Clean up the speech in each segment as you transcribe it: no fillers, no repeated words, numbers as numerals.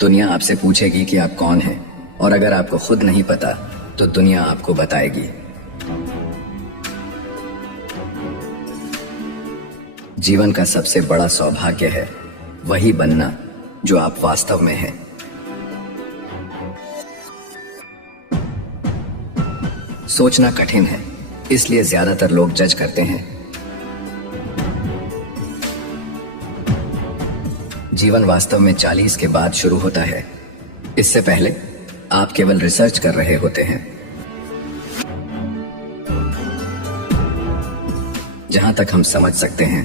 दुनिया आपसे पूछेगी कि आप कौन हैं, और अगर आपको खुद नहीं पता तो दुनिया आपको बताएगी। जीवन का सबसे बड़ा सौभाग्य है वही बनना जो आप वास्तव में हैं। सोचना कठिन है, इसलिए ज्यादातर लोग जज करते हैं। जीवन वास्तव में 40 के बाद शुरू होता है। इससे पहले आप केवल रिसर्च कर रहे होते हैं। जहां तक हम समझ सकते हैं,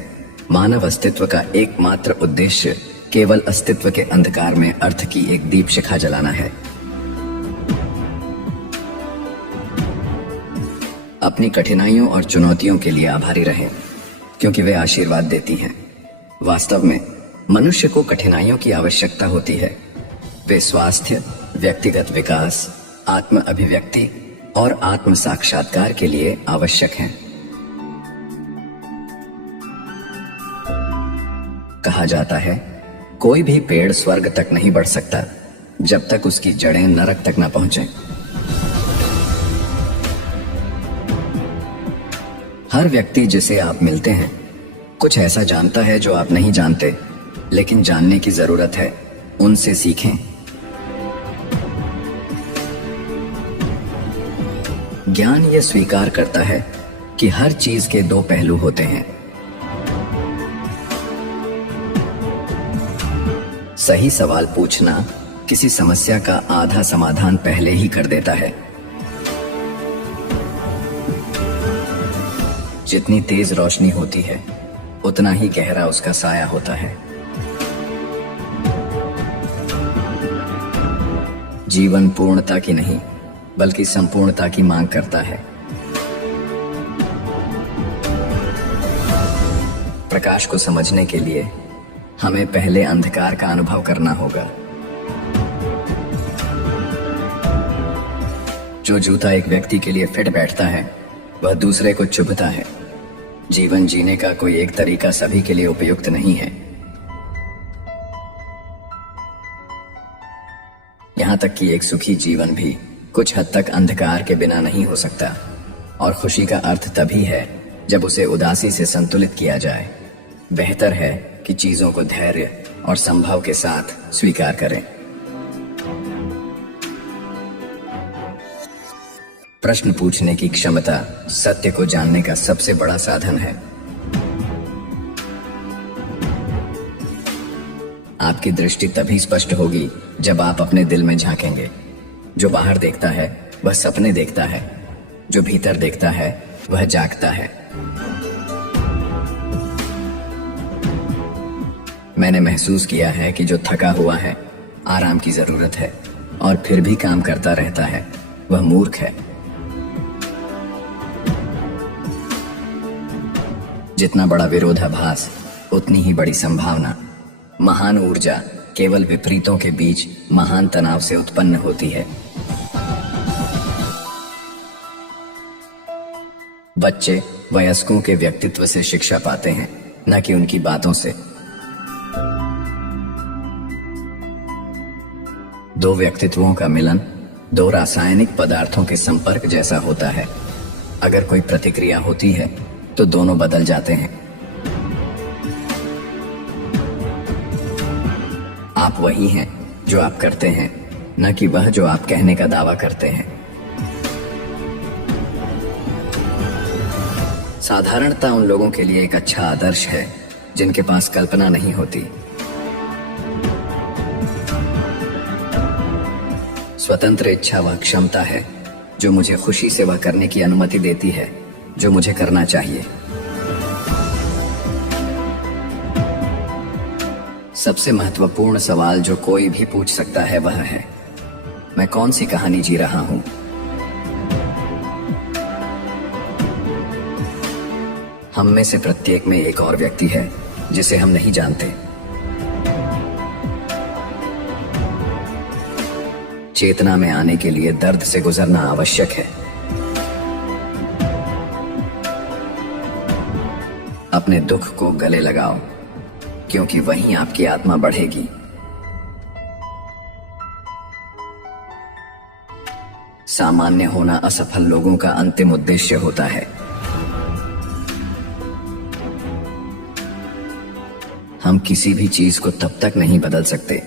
मानव अस्तित्व का एकमात्र उद्देश्य केवल अस्तित्व के अंधकार में अर्थ की एक दीप शिखा जलाना है। अपनी कठिनाइयों और चुनौतियों के लिए आभारी रहें, क्योंकि वे आशीर्वाद देती हैं। वास्तव में मनुष्य को कठिनाइयों की आवश्यकता होती है। वे स्वास्थ्य, व्यक्तिगत विकास, आत्म अभिव्यक्ति और आत्म साक्षात्कार के लिए आवश्यक हैं। कहा जाता है, कोई भी पेड़ स्वर्ग तक नहीं बढ़ सकता जब तक उसकी जड़ें नरक तक न पहुंचें। हर व्यक्ति जिसे आप मिलते हैं कुछ ऐसा जानता है जो आप नहीं जानते, लेकिन जानने की जरूरत है। उनसे सीखें। ज्ञान यह स्वीकार करता है कि हर चीज के दो पहलू होते हैं। सही सवाल पूछना किसी समस्या का आधा समाधान पहले ही कर देता है। जितनी तेज रोशनी होती है, उतना ही गहरा उसका साया होता है। जीवन पूर्णता की नहीं, बल्कि संपूर्णता की मांग करता है। प्रकाश को समझने के लिए हमें पहले अंधकार का अनुभव करना होगा। जो जूता एक व्यक्ति के लिए फिट बैठता है, वह दूसरे को चुभता है। जीवन जीने का कोई एक तरीका सभी के लिए उपयुक्त नहीं है। यहां तक कि एक सुखी जीवन भी कुछ हद तक अंधकार के बिना नहीं हो सकता, और खुशी का अर्थ तभी है जब उसे उदासी से संतुलित किया जाए। बेहतर है कि चीजों को धैर्य और संभव के साथ स्वीकार करें। प्रश्न पूछने की क्षमता सत्य को जानने का सबसे बड़ा साधन है। आपकी दृष्टि तभी स्पष्ट होगी जब आप अपने दिल में झांकेंगे। जो बाहर देखता है वह सपने देखता है, जो भीतर देखता है वह जागता है। मैंने महसूस किया है कि जो थका हुआ है, आराम की जरूरत है और फिर भी काम करता रहता है, वह मूर्ख है। जितना बड़ा विरोधाभास, उतनी ही बड़ी संभावना। महान ऊर्जा केवल विपरीतों के बीच महान तनाव से उत्पन्न होती है। बच्चे वयस्कों के व्यक्तित्व से शिक्षा पाते हैं, न कि उनकी बातों से। दो व्यक्तित्वों का मिलन दो रासायनिक पदार्थों के संपर्क जैसा होता है। अगर कोई प्रतिक्रिया होती है तो दोनों बदल जाते हैं। आप वही हैं जो आप करते हैं, न कि वह जो आप कहने का दावा करते हैं। साधारणता उन लोगों के लिए एक अच्छा आदर्श है जिनके पास कल्पना नहीं होती। स्वतंत्र इच्छा वह क्षमता है जो मुझे खुशी से वह करने की अनुमति देती है जो मुझे करना चाहिए। सबसे महत्वपूर्ण सवाल जो कोई भी पूछ सकता है वह है, मैं कौन सी कहानी जी रहा हूं? हम में से प्रत्येक में एक और व्यक्ति है जिसे हम नहीं जानते। चेतना में आने के लिए दर्द से गुजरना आवश्यक है। अपने दुख को गले लगाओ, क्योंकि वहीं आपकी आत्मा बढ़ेगी। सामान्य होना असफल लोगों का अंतिम उद्देश्य होता है। हम किसी भी चीज को तब तक नहीं बदल सकते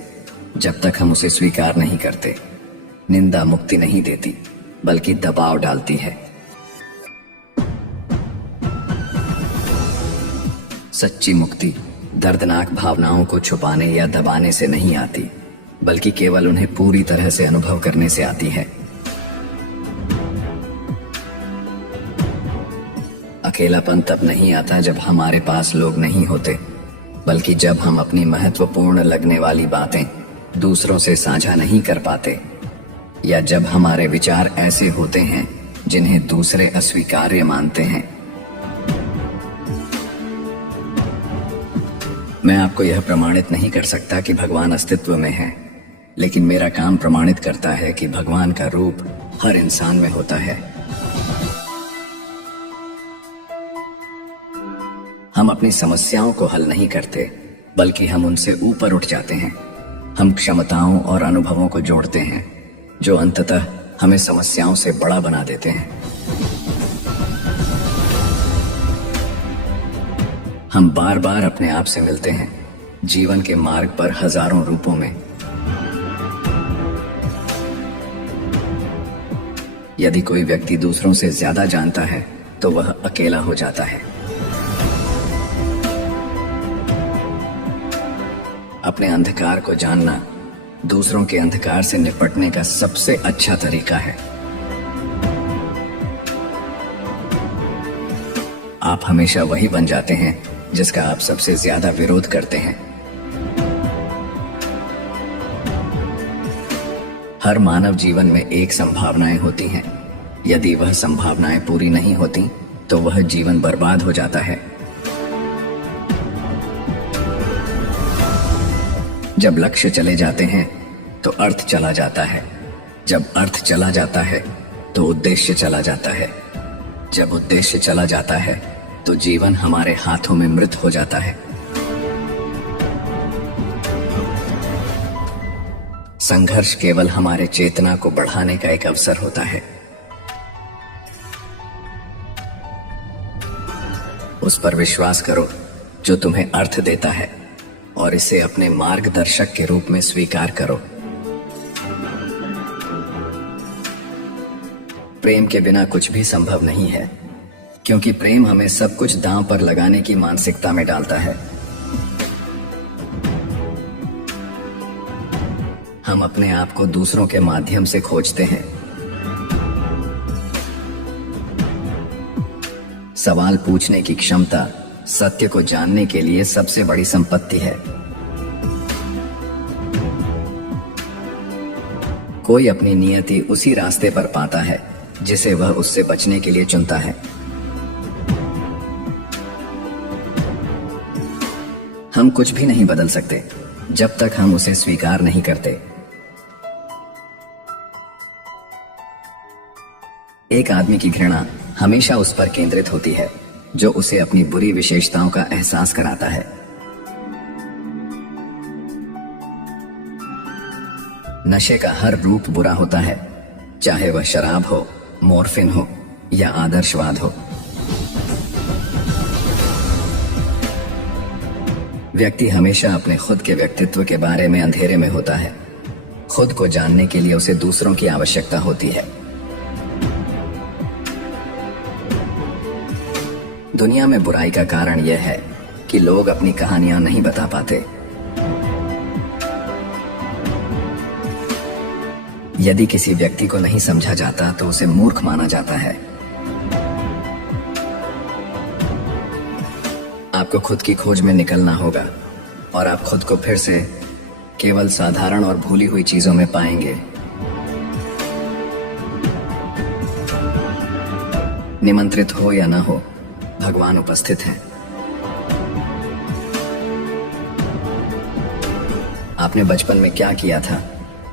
जब तक हम उसे स्वीकार नहीं करते। निंदा मुक्ति नहीं देती, बल्कि दबाव डालती है। सच्ची मुक्ति दर्दनाक भावनाओं को छुपाने या दबाने से नहीं आती, बल्कि केवल उन्हें पूरी तरह से अनुभव करने से आती है। अकेलापन तब नहीं आता जब हमारे पास लोग नहीं होते, बल्कि जब हम अपनी महत्वपूर्ण लगने वाली बातें दूसरों से साझा नहीं कर पाते, या जब हमारे विचार ऐसे होते हैं जिन्हें दूसरे अस्वीकार्य मानते हैं। मैं आपको यह प्रमाणित नहीं कर सकता कि भगवान अस्तित्व में है, लेकिन मेरा काम प्रमाणित करता है कि भगवान का रूप हर इंसान में होता है। हम अपनी समस्याओं को हल नहीं करते, बल्कि हम उनसे ऊपर उठ जाते हैं। हम क्षमताओं और अनुभवों को जोड़ते हैं, जो अंततः हमें समस्याओं से बड़ा बना देते हैं। हम बार बार अपने आप से मिलते हैं, जीवन के मार्ग पर हजारों रूपों में। यदि कोई व्यक्ति दूसरों से ज्यादा जानता है, तो वह अकेला हो जाता है। अपने अंधकार को जानना दूसरों के अंधकार से निपटने का सबसे अच्छा तरीका है। आप हमेशा वही बन जाते हैं जिसका आप सबसे ज्यादा विरोध करते हैं। हर मानव जीवन में एक संभावनाएं होती हैं। यदि वह संभावनाएं पूरी नहीं होती, तो वह जीवन बर्बाद हो जाता है। जब लक्ष्य चले जाते हैं, तो अर्थ चला जाता है। जब अर्थ चला जाता है, तो उद्देश्य चला जाता है। जब उद्देश्य चला जाता है, तो जीवन हमारे हाथों में मृत हो जाता है। संघर्ष केवल हमारे चेतना को बढ़ाने का एक अवसर होता है। उस पर विश्वास करो जो तुम्हें अर्थ देता है, और इसे अपने मार्गदर्शक के रूप में स्वीकार करो। प्रेम के बिना कुछ भी संभव नहीं है, क्योंकि प्रेम हमें सब कुछ दांव पर लगाने की मानसिकता में डालता है। हम अपने आप को दूसरों के माध्यम से खोजते हैं। सवाल पूछने की क्षमता सत्य को जानने के लिए सबसे बड़ी संपत्ति है। कोई अपनी नियति उसी रास्ते पर पाता है जिसे वह उससे बचने के लिए चुनता है। हम कुछ भी नहीं बदल सकते जब तक हम उसे स्वीकार नहीं करते। एक आदमी की घृणा हमेशा उस पर केंद्रित होती है जो उसे अपनी बुरी विशेषताओं का एहसास कराता है। नशे का हर रूप बुरा होता है, चाहे वह शराब हो, मॉर्फिन हो या आदर्शवाद हो। व्यक्ति हमेशा अपने खुद के व्यक्तित्व के बारे में अंधेरे में होता है। खुद को जानने के लिए उसे दूसरों की आवश्यकता होती है। दुनिया में बुराई का कारण यह है कि लोग अपनी कहानियां नहीं बता पाते। यदि किसी व्यक्ति को नहीं समझा जाता तो उसे मूर्ख माना जाता है। आपको खुद की खोज में निकलना होगा और आप खुद को फिर से केवल साधारण और भूली हुई चीजों में पाएंगे। निमंत्रित हो या ना हो, भगवान उपस्थित हैं। आपने बचपन में क्या किया था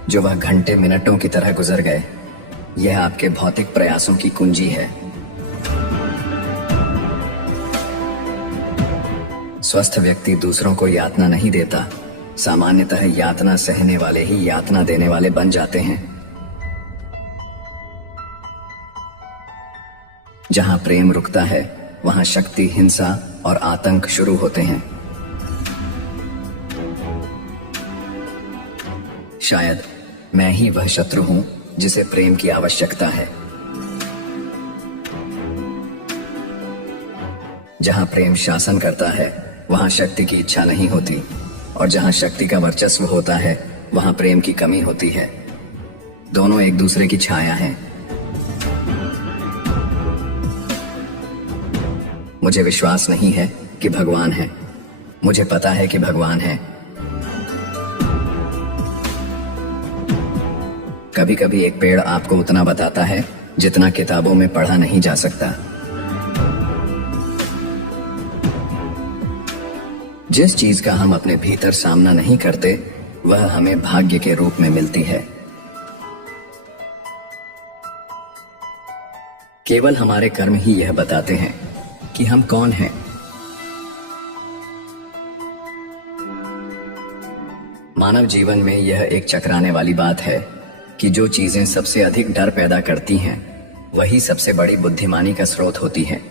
जो वह घंटे मिनटों की तरह गुजर गए? यह आपके भौतिक प्रयासों की कुंजी है। स्वस्थ व्यक्ति दूसरों को यातना नहीं देता। सामान्यतः यातना सहने वाले ही यातना देने वाले बन जाते हैं। जहां प्रेम रुकता है वहां शक्ति, हिंसा और आतंक शुरू होते हैं। शायद मैं ही वह शत्रु हूं जिसे प्रेम की आवश्यकता है। जहां प्रेम शासन करता है वहां शक्ति की इच्छा नहीं होती, और जहां शक्ति का वर्चस्व होता है वहां प्रेम की कमी होती है। दोनों एक दूसरे की छाया हैं। मुझे विश्वास नहीं है कि भगवान है। मुझे पता है कि भगवान है। कभी कभी एक पेड़ आपको उतना बताता है जितना किताबों में पढ़ा नहीं जा सकता। जिस चीज का हम अपने भीतर सामना नहीं करते वह हमें भाग्य के रूप में मिलती है। केवल हमारे कर्म ही यह बताते हैं कि हम कौन हैं। मानव जीवन में यह एक चकराने वाली बात है कि जो चीजें सबसे अधिक डर पैदा करती हैं वही सबसे बड़ी बुद्धिमानी का स्रोत होती हैं।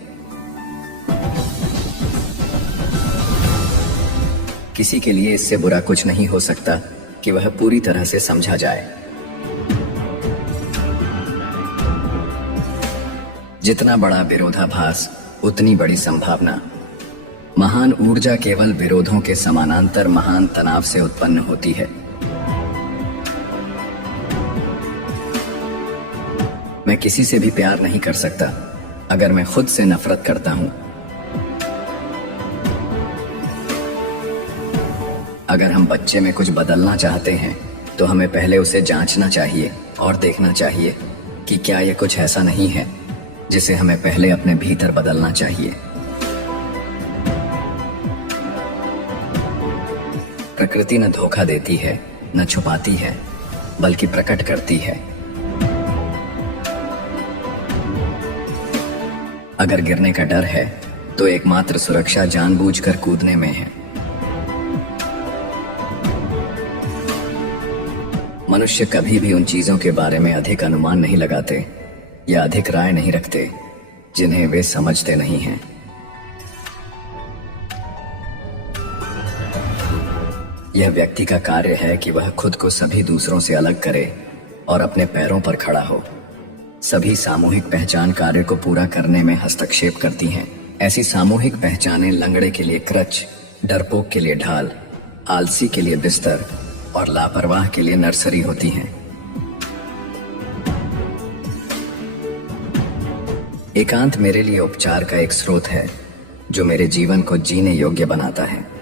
किसी के लिए इससे बुरा कुछ नहीं हो सकता कि वह पूरी तरह से समझा जाए। जितना बड़ा विरोधाभास उतनी बड़ी संभावना। महान ऊर्जा केवल विरोधों के समानांतर महान तनाव से उत्पन्न होती है। मैं किसी से भी प्यार नहीं कर सकता अगर मैं खुद से नफरत करता हूं। अगर हम बच्चे में कुछ बदलना चाहते हैं तो हमें पहले उसे जांचना चाहिए और देखना चाहिए कि क्या यह कुछ ऐसा नहीं है जिसे हमें पहले अपने भीतर बदलना चाहिए। प्रकृति न धोखा देती है, न छुपाती है, बल्कि प्रकट करती है। अगर गिरने का डर है तो एकमात्र सुरक्षा जानबूझकर कूदने में है। मनुष्य कभी भी उन चीजों के बारे में अधिक अनुमान नहीं लगाते या अधिक राय नहीं रखते जिन्हें वे समझते नहीं हैं। यह व्यक्ति का कार्य है कि वह खुद को सभी दूसरों से अलग करे और अपने पैरों पर खड़ा हो। सभी सामूहिक पहचान कार्य को पूरा करने में हस्तक्षेप करती हैं। ऐसी सामूहिक पहचानें लंगड़े के लिए क्रच, डरपोक के लिए ढाल, आलसी के लिए बिस्तर और लापरवाह के लिए नर्सरी होती हैं। एकांत मेरे लिए उपचार का एक स्रोत है जो मेरे जीवन को जीने योग्य बनाता है।